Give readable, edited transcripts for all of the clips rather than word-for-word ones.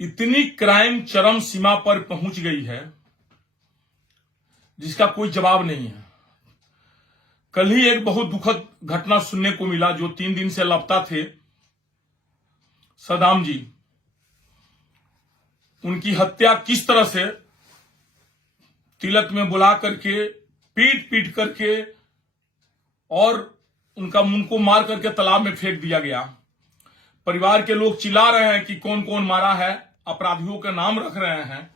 इतनी क्राइम चरम सीमा पर पहुंच गई है जिसका कोई जवाब नहीं है। कल ही एक बहुत दुखद घटना सुनने को मिला, जो 3 दिन से लापता थे सदाम जी, उनकी हत्या किस तरह से तिलक में बुला करके पीट पीट करके और उनको मार करके तालाब में फेंक दिया गया। परिवार के लोग चिल्ला रहे हैं कि कौन कौन मारा है, अपराधियों के नाम रख रहे हैं,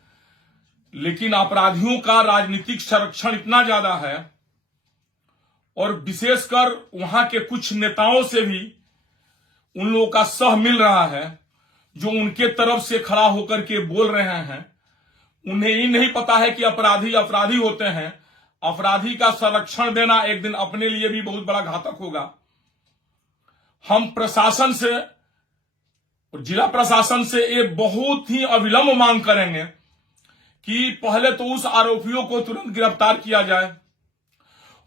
लेकिन अपराधियों का राजनीतिक संरक्षण इतना ज्यादा है और विशेषकर वहां के कुछ नेताओं से भी उन लोगों का सह मिल रहा है, जो उनके तरफ से खड़ा होकर के बोल रहे हैं। उन्हें ही नहीं पता है कि अपराधी अपराधी होते हैं। अपराधी का संरक्षण देना एक दिन अपने लिए भी बहुत बड़ा घातक होगा। हम प्रशासन से और जिला प्रशासन से ये बहुत ही अविलंब मांग करेंगे कि पहले तो उस आरोपियों को तुरंत गिरफ्तार किया जाए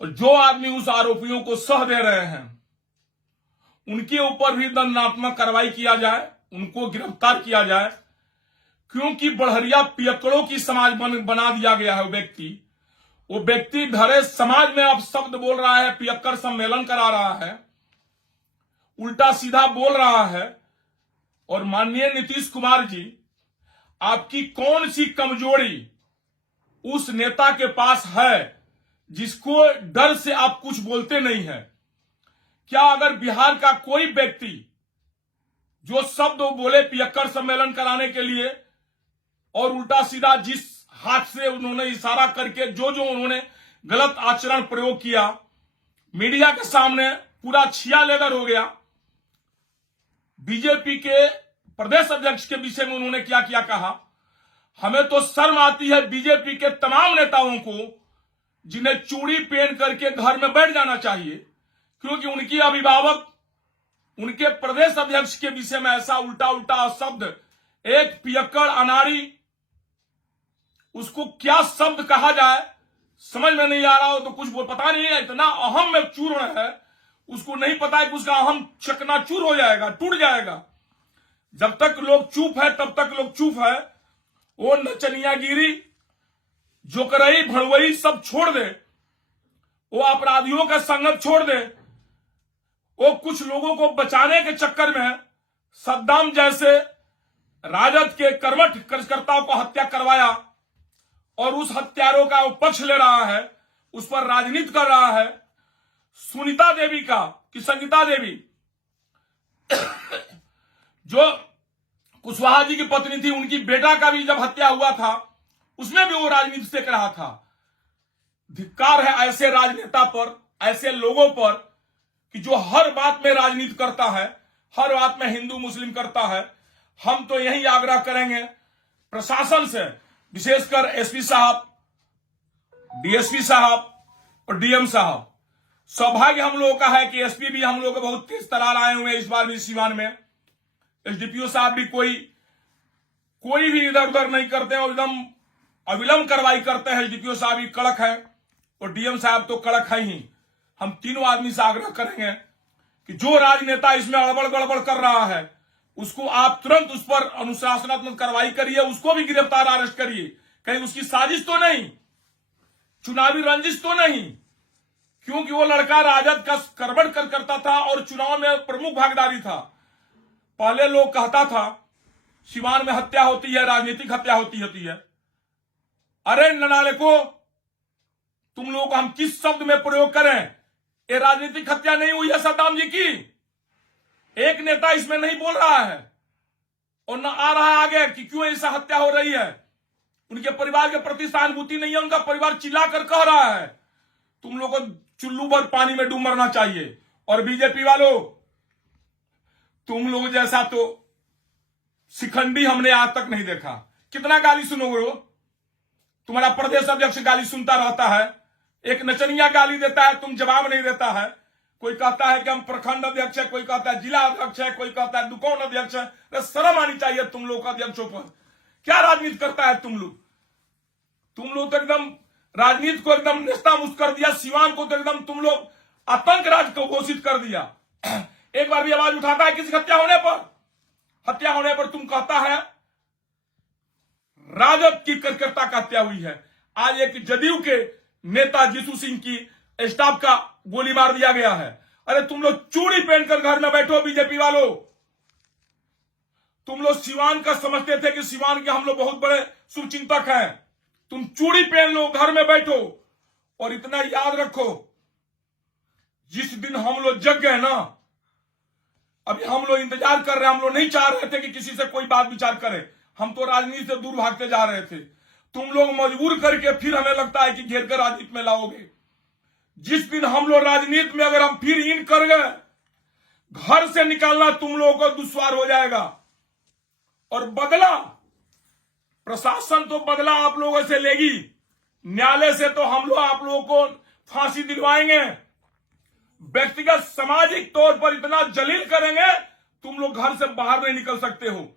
और जो आदमी उस आरोपियों को सह दे रहे हैं उनके ऊपर भी दंडात्मक कार्रवाई किया जाए, उनको गिरफ्तार किया जाए। क्योंकि बढ़िया पियक्कड़ों की समाज बना दिया गया है। वो व्यक्ति भरे समाज में अब शब्द बोल रहा है, पियक्कड़ सम्मेलन करा रहा है, उल्टा सीधा बोल रहा है। और माननीय नीतीश कुमार जी, आपकी कौन सी कमजोरी उस नेता के पास है जिसको डर से आप कुछ बोलते नहीं है? क्या अगर बिहार का कोई व्यक्ति जो शब्द वो बोले पियक्कड़ सम्मेलन कराने के लिए और उल्टा सीधा जिस हाथ से उन्होंने इशारा करके जो उन्होंने गलत आचरण प्रयोग किया, मीडिया के सामने पूरा छिया लेदर हो गया। बीजेपी के प्रदेश अध्यक्ष के विषय में उन्होंने क्या क्या कहा। हमें तो शर्म आती है बीजेपी के तमाम नेताओं को, जिन्हें चूड़ी पहन करके घर में बैठ जाना चाहिए, क्योंकि उनकी अभिभावक उनके प्रदेश अध्यक्ष के विषय में ऐसा उल्टा उल्टा शब्द, एक पियक्कड़ अनाड़ी, उसको क्या शब्द कहा जाए समझ में नहीं आ रहा हो तो कुछ पता नहीं है। इतना अहम में चूर्ण है, उसको नहीं पता है कि उसका अहम चकनाचूर हो जाएगा, टूट जाएगा। जब तक लोग चुप है तब तक लोग चुप है। वो नचनियागिरी, जोकरई, भड़वई सब छोड़ दे, वो अपराधियों का संगत छोड़ दे। वो कुछ लोगों को बचाने के चक्कर में सद्दाम जैसे राजद के कर्मठ कार्यकर्ताओं को हत्या करवाया और उस हत्यारों का वो पक्ष ले रहा है, उस पर राजनीति कर रहा है। सुनीता देवी का कि संगीता देवी जो कुशवाहा जी की पत्नी थी, उनकी बेटा का भी जब हत्या हुआ था उसमें भी वो राजनीति से कर रहा था। धिक्कार है ऐसे राजनेता पर, ऐसे लोगों पर कि जो हर बात में राजनीति करता है, हर बात में हिंदू मुस्लिम करता है। हम तो यही आग्रह करेंगे प्रशासन से, विशेषकर एसपी साहब, डीएसपी साहब और डीएम साहब। सौभाग्य हम लोगों का है कि एसपी भी हम लोग बहुत तेज तरार आए हुए हैं इस बार भी सीवान में। एसडीपीओ साहब भी कोई भी इधर उधर नहीं करते हैं, एकदम अविलंब कार्रवाई करते हैं। एसडीपीओ साहब भी कड़क है और डीएम साहब तो कड़क है ही। हम तीनों आदमी से आग्रह करेंगे कि जो राजनेता इसमें अड़बड़ गड़बड़ कर रहा है उसको आप तुरंत उस पर अनुशासनात्मक कार्रवाई करिए, उसको भी गिरफ्तार अरेस्ट करिए। कहीं उसकी साजिश तो नहीं, चुनावी रंजिश तो नहीं, क्योंकि वो लड़का राजद का करबड़ करता था और चुनाव में प्रमुख भागीदारी था। पहले लोग कहता था सिवान में हत्या होती है, राजनीतिक हत्या होती है। अरे ननाले को, तुम लोग हम किस शब्द में प्रयोग करें? ये राजनीतिक हत्या नहीं हुई है सद्दाम जी की। एक नेता इसमें नहीं बोल रहा है और न आ रहा है आगे कि क्यों ऐसा हत्या हो रही है। उनके परिवार के प्रति सहानुभूति नहीं है, उनका परिवार चिल्ला कर कह रहा है तुम लोग को चुल्लू भर पानी में डूब मरना चाहिए। और बीजेपी वालों, तुम लोग जैसा तो शिखंडी हमने आज तक नहीं देखा। कितना गाली सुनोगे? वो तुम्हारा प्रदेश अध्यक्ष गाली सुनता रहता है, एक नचनिया गाली देता है, तुम जवाब नहीं देता है। कोई कहता है कि हम प्रखंड अध्यक्ष है, कोई कहता है जिला अध्यक्ष है, कोई कहता है दुकान अध्यक्ष है। शर्म आनी चाहिए तुम लोग अध्यक्षों पर। क्या राजनीति करता है तुम लोग तो एकदम राजनीति को एकदम नेस्तामुस्त कर दिया। सिवान को तो एकदम तुम लोग आतंक राज को घोषित कर दिया। एक बार भी आवाज उठाता है किसी हत्या होने पर तुम कहता है राजद की कार्यकर्ता का हत्या हुई है। आज एक जदयू के नेता जीसू सिंह की स्टाफ का गोली मार दिया गया है। अरे तुम लोग चूड़ी पहनकर घर में बैठो बीजेपी वालों। तुम लोग सिवान का समझते थे कि सिवान के हम लोग बहुत बड़े शुभचिंतक हैं। तुम चूड़ी पहन लो, घर में बैठो। और इतना याद रखो, जिस दिन हम लोग जग गए ना, अभी हम लोग इंतजार कर रहे हैं। हम लोग नहीं चाह रहे थे कि किसी से कोई बात विचार करे। हम तो राजनीति से दूर भागते जा रहे थे। तुम लोग मजबूर करके फिर हमें लगता है कि घेर कर राजनीति में लाओगे। जिस दिन हम लोग राजनीति में अगर हम फिर इन कर गए, घर से निकालना तुम लोगों को दुश्वार हो जाएगा। और बदला प्रशासन तो बदला आप लोगों से लेगी। न्यायालय से तो हम लोग आप लोगों को फांसी दिलवाएंगे। व्यक्तिगत सामाजिक तौर पर इतना जलील करेंगे, तुम लोग घर से बाहर नहीं निकल सकते हो।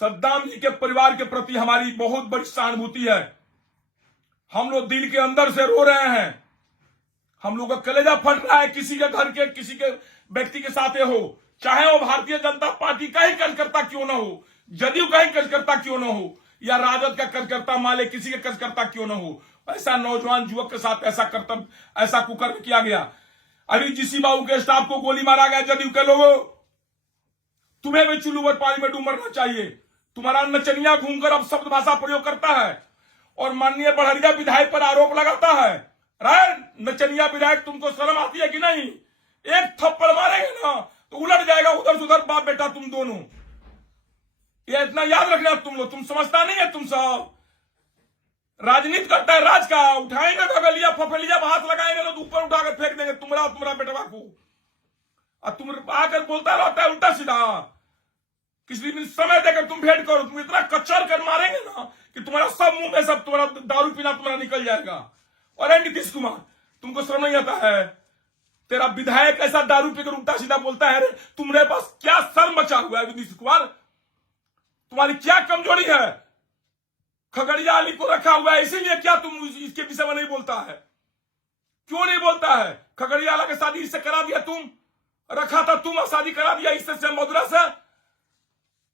सद्दाम जी के परिवार के प्रति हमारी बहुत बड़ी सहानुभूति है। हम लोग दिल के अंदर से रो रहे हैं। हम लोग का कलेजा फट रहा है किसी के घर के किसी के व्यक्ति के साथ हो, चाहे वो भारतीय जनता पार्टी का ही कार्यकर्ता क्यों ना हो, जदयू का ही कार्यकर्ता क्यों ना हो, या राजद का कार्यकर्ता माले किसी के कार्यकर्ता क्यों ना हो। ऐसा नौजवान युवक के साथ ऐसा कर्तव्य, ऐसा कुकर्म किया गया। अभी जीसी बाबू के स्टाफ को गोली मारा गया। जदयू के लोगों, तुम्हें भी चुल्लू पानी में डूब मरना चाहिए। तुम्हारा नचनिया घूमकर अब शब्द भाषा प्रयोग करता है और माननीय बढ़िया विधायक पर आरोप लगाता है। राय नचनिया विधायक, तुमको शर्म आती है कि नहीं? एक थप्पड़ मारेंगे ना तो उलट जाएगा उधर से उधर, बाप बेटा तुम दोनों। ये इतना याद रखना तुम लोग। तुम समझता नहीं है, तुम सब राजनीति करता है राज का। उठाएंगे तो गलिया फफलिया हाथ लगाएंगे तो ऊपर उठाकर फेंक देंगे तुम्हारा बेटवा को। और तुम आकर बोलता रहता है उल्टा सीधा। किसी दिन समय देकर तुम भेंट करो। तुम इतना कच्चर कर मारेंगे ना कि तुम्हारा सब मुंह में सब तुम्हारा दारू पीना तुम्हारा निकल जाएगा। और नीतीश कुमार, तुमको शर्म नहीं आता है? तेरा विधायक ऐसा दारू पीकर उल्टा सीधा बोलता है। तुम्हारे पास क्या शर्म बचा हुआ है नीतीश कुमार? तुम्हारी क्या कमजोरी है? खगड़िया अली को रखा हुआ है, इसीलिए क्या तुम इसके विषय में नहीं बोलता है? क्यों नहीं बोलता है? खगड़िया वाला की शादी इससे करा दिया, तुम रखा था, तुम शादी करा दिया इससे मधुरा से,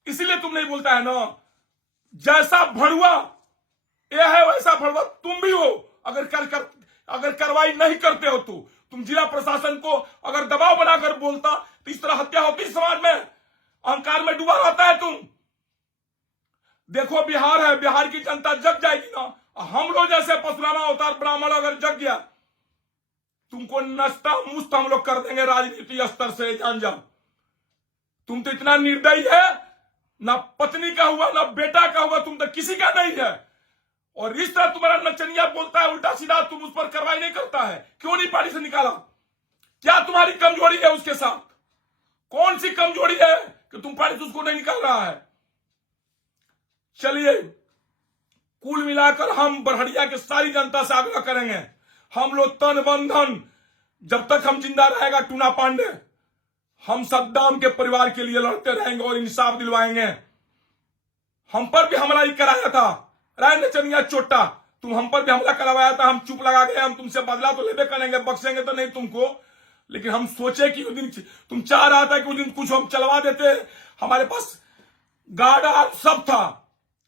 इसीलिए तुम नहीं बोलता है ना। जैसा भड़ुआ ये है वैसा भड़ुआ तुम भी हो। अगर कार्रवाई नहीं करते हो तो तुम जिला प्रशासन को अगर दबाव बनाकर बोलता तो इस तरह हत्या होती समाज में। अहंकार में डूबा रहता है तुम। देखो बिहार है, बिहार की जनता जग जाएगी ना। हम लोग जैसे परशुरामा अवतार ब्राह्मण अगर जग गया, तुमको नस्ता मुस्त हम लोग कर देंगे राजनीति स्तर से, जान जाओ। तुम तो इतना निर्दयी है, ना पत्नी का हुआ ना बेटा का हुआ, तुम तो किसी का नहीं है। और इस तरह तुम्हारा नचनिया बोलता है उल्टा सीधा, तुम उस पर कार्रवाई नहीं करता है। क्यों नहीं पार्टी से निकाला? क्या तुम्हारी कमजोरी है उसके साथ? कौन सी कमजोरी है कि तुम पार्टी से उसको नहीं निकाल रहा है? चलिए, कुल मिलाकर हम बड़हरिया के सारी जनता से आग्रह करेंगे, हम लोग तन बंधन, जब तक हम जिंदा रहेगा टूना पांडे, हम सद्दाम के परिवार के लिए लड़ते रहेंगे और इंसाफ दिलवाएंगे। हम पर भी हमला ही कराया था राय नचनिया चोटा, तुम हम पर भी हमला करवाया था, हम चुप लगा गए। हम तुमसे बदला तो लेबे करेंगे, बख्शेंगे तो नहीं तुमको। लेकिन हम सोचे कि उस दिन तुम चाह रहा था कि उस दिन कुछ हम चलवा देते, हमारे पास गार्ड सब था,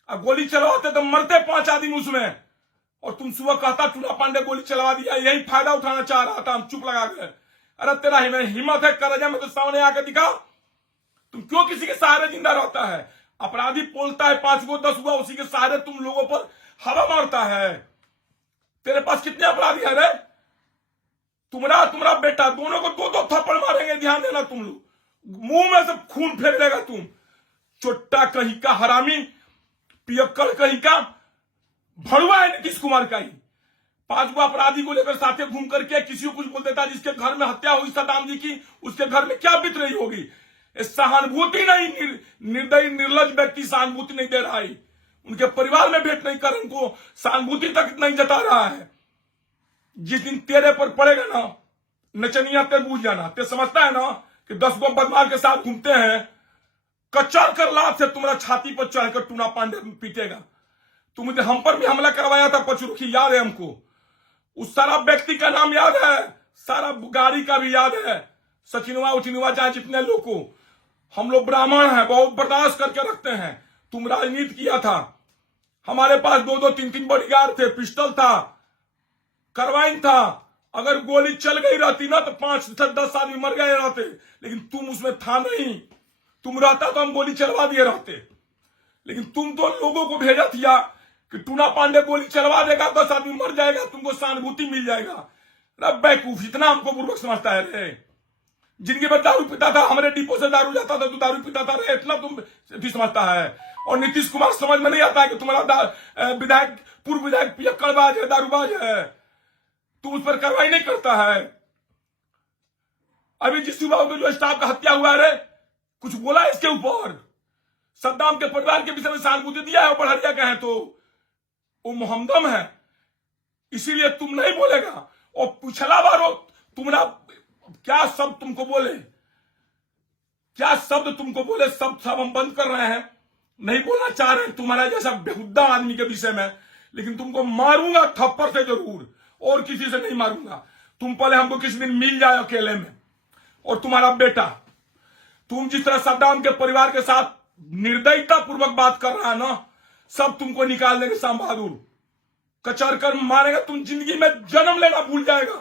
अब गोली चलवाते तो मरते 5 आदमी उसमें। और तुम सुबह कहता टूना पांडे गोली चलवा दिया, यही फायदा उठाना चाह रहा था, हम चुप लगा गए। अरे तेरा हिम्मत है करजा में तो सामने आकर दिखा। तुम क्यों किसी के सहारे जिंदा रहता है? अपराधी बोलता है 5 गो 10 हुआ, उसी के सहारे तुम लोगों पर हवा मारता है। तेरे पास कितने अपराधी है रे? तुम्हारा बेटा, दोनों को 2-2 थप्पड़ मारेंगे, ध्यान देना। तुम लोग मुंह में से खून फेंक देगा तुम। चोट्टा कहीं का हरामी, पियक्कड़ कहीं का भड़ुआ है नीतीश कुमार का ही। 5 गो अपराधी को लेकर साथे घूम करके किसी को कुछ बोल देता है। जिसके घर में हत्या हुई सद्दाम जी की, उसके घर में क्या बीत रही होगी? सहानुभूति नहीं, निर्दयी निर्लज व्यक्ति सहानुभूति नहीं दे रहा है, उनके परिवार में भेंट नहीं कर, उनको सहानुभूति तक नहीं जता रहा है। जिस दिन तेरे पर पड़ेगा ना नचनिया, ते बूझ जाना। ते समझता है ना कि 10 गो बदमाश के साथ घूमते हैं, कचर कर लात से तुम्हारा छाती पर चढ़कर टूना पांडे पीटेगा। तुमने हम पर भी हमला करवाया था, पचरुखी याद है हमको। उस सारा व्यक्ति का नाम याद है, सारा गाड़ी का भी याद है, सचिनवा उचिनवा चाहे जितने लोग को। हम लोग ब्राह्मण हैं, बहुत बर्दाश्त करके रखते हैं। तुम राजनीति किया था। हमारे पास 2-2, 3-3 बॉडीगार्ड थे, पिस्टल था, कार्बाइन था। अगर गोली चल गई रहती ना तो 5-10 आदमी मर गए रहते, लेकिन तुम उसमें था नहीं। तुम रहता तो हम गोली चलवा दिए रहते, लेकिन तुम तो लोगों को भेजा थिया कि टूना पांडे गोली चलवा देगा, 10 आदमी मर जाएगा, तुमको सहानुभूति मिल जाएगा। रब बेवकूफ, इतना हमको बुर्बक समझता है रे। जिंदगी में दारू पीता था, हमारे डिपो से दारू जाता था, तू दारू पीता था रे, इतना तुम समझता है। और नीतीश कुमार समझ में नहीं आता है कि तुम्हारा विधायक, पूर्व विधायक पियक्कड़बाज है, दारूबाज है, तू उस पर कार्रवाई नहीं करता है। अभी जिस युवाओं के जो स्टाफ का हत्या हुआ है, कुछ बोला इसके ऊपर? सद्दाम के परिवार के विषय में सहानुभूति दिया है, बढ़िया कहें तो वो मोहम्मदम है, इसीलिए तुम नहीं बोलेगा। और पिछला बार तुम्हारा क्या शब्द तुमको बोले, क्या शब्द तुमको बोले, सब हम बंद कर रहे हैं, नहीं बोलना चाह रहे तुम्हारा जैसा बेहुदा आदमी के विषय में, लेकिन तुमको मारूंगा थप्पड़ से जरूर, और किसी से नहीं मारूंगा। तुम पहले हमको किसी दिन मिल जाए अकेले में। और तुम्हारा बेटा, तुम जिस तरह सद्दाम के परिवार के साथ निर्दयता पूर्वक बात कर रहा है ना, सब तुमको निकाल देंगे। शाम बहादुर कचर कर मारेगा, तुम जिंदगी में जन्म लेना भूल जाएगा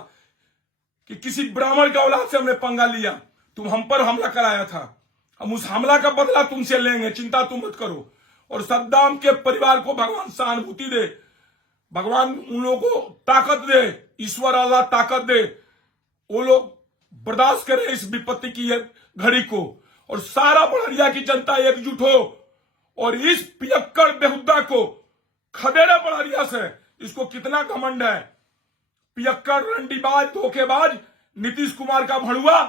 कि किसी ब्राह्मण के औलाद से हमने पंगा लिया। तुम हम पर हमला कराया था, हम उस हमला का बदला तुमसे लेंगे, चिंता तुम मत करो। और सद्दाम के परिवार को भगवान सहानुभूति दे, भगवान उन लोगों को ताकत दे, ईश्वर अल्लाह ताकत दे, वो लोग बर्दाश्त करें इस विपत्ति की घड़ी को। और सारा बढ़िया की जनता एकजुट हो और इस पियक्कड़ बेहुदा को खदेड़े बढ़िया से। इसको कितना घमंड है, पियक्कड़, रंडीबाज, धोखेबाज नीतीश कुमार का भड़ुआ,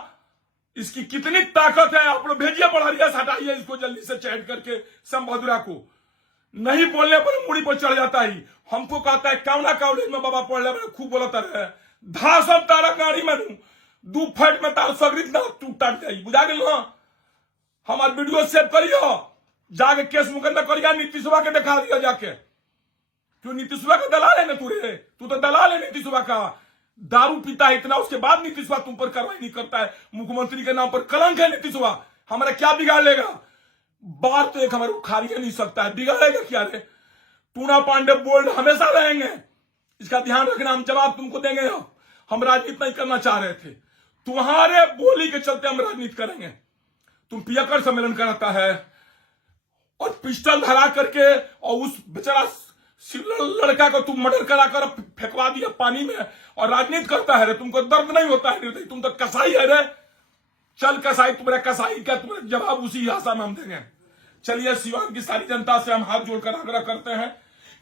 इसकी कितनी ताकत है। आप लोग भेजिए बढ़िया से, हटाइए इसको जल्दी से चैट करके। संबहादुरा को नहीं बोलने पर मुड़ी पर चढ़ जाता ही, हमको कहता है कामना कॉलेज में बाबा पढ़ ले, खूब बोलता रहे, धासम तारा गाड़ी में 2 फट में तार सगरित ना टूट जाई, बुझा गई ना। हमारे वीडियो सेव करियो, जाके केस मुकदमा करिया, नीतीशवा के दिखा दिया जाके। क्यों नीतीशवा का दलाल है ना तू रे, तू तो दलाल है नीतीशवा का। दारू पीता है इतना, उसके बाद नीतीशवा तुम पर कार्रवाई नहीं करता है। मुख्यमंत्री के नाम पर कलंक है नीतीशवा, हमारा क्या बिगाड़ लेगा? बार तो एक हमारे उखाड़ नहीं सकता है, बिगाड़ेगा क्या रे? टूना पांडे बोल्ड हमेशा रहेंगे, इसका ध्यान रखना। हम जवाब तुमको देंगे। हम राजनीति नहीं करना चाह रहे थे, तुम्हारे बोली के चलते हम राजनीति करेंगे। तुम पियक्कड़ सम्मेलन कराता है और पिस्टल धरा करके, और उस बेचारा लड़का को तुम मर्डर करा कर फेंकवा दिया पानी में, और राजनीति करता है रे। तुमको दर्द नहीं होता है हृदय? तुम तो कसाई है रे। चल कसाई, तुम्हारे कसाई का तुम्हारे जवाब उसी आशा में हम देंगे। चलिए, सिवान की सारी जनता से हम हाथ जोड़कर आग्रह करते हैं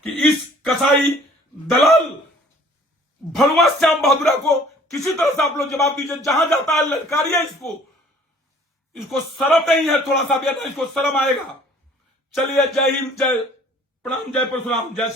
कि इस कसाई, दलाल, भड़ुआ श्याम बहादुरा को किसी तरह से आप लोग जवाब दीजिए। जहां जाता है ललकारिए इसको शर्म नहीं है थोड़ा सा भी, इसको शर्म आएगा। चलिए, जय हिंद, जय प्रणाम, जय परशुराम, जय श्री